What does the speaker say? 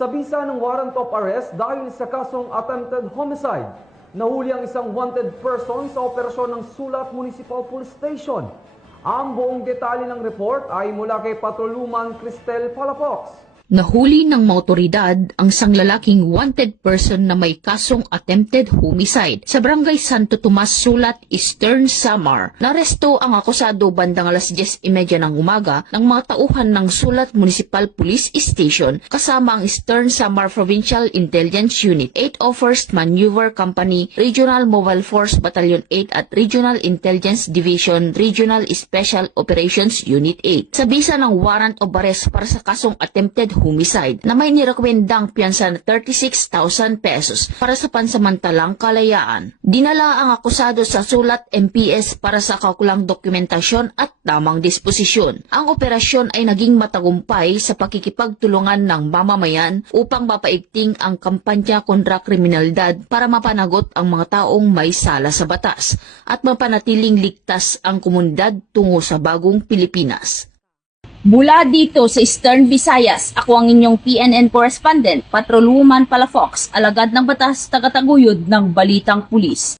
Sa bisa ng warrant of arrest dahil sa kasong attempted homicide, nahuli ang isang wanted person sa operasyon ng Sulat Municipal Police Station. Ang buong detalye ng report ay mula kay Patrolwoman Cristel Palafox. Nahuli ng mga otoridad ang isang lalaking wanted person na may kasong attempted homicide sa Barangay Santo Tomas, Sulat, Eastern Samar. Naresto ang akusado bandang alas 10:30 ng umaga ng mga tauhan ng Sulat Municipal Police Station kasama ang Eastern Samar Provincial Intelligence Unit, 801st Maneuver Company, Regional Mobile Force Battalion 8 at Regional Intelligence Division, Regional Special Operations Unit 8. Sa bisa ng warrant of arrest para sa kasong attempted homicide na may nirekomendang piyansa na 36,000 pesos para sa pansamantalang kalayaan. Dinala ang akusado sa Sulat MPS para sa kaukulang dokumentasyon at tamang disposisyon. Ang operasyon ay naging matagumpay sa pakikipagtulungan ng mamamayan upang mapaigting ang kampanya kontra kriminalidad para mapanagot ang mga taong may sala sa batas at mapanatiling ligtas ang komunidad tungo sa bagong Pilipinas. Mula dito sa Eastern Visayas, ako ang inyong PNN correspondent, Patrolwoman Palafox, alagad ng batas, tagataguyod ng Balitang Pulis.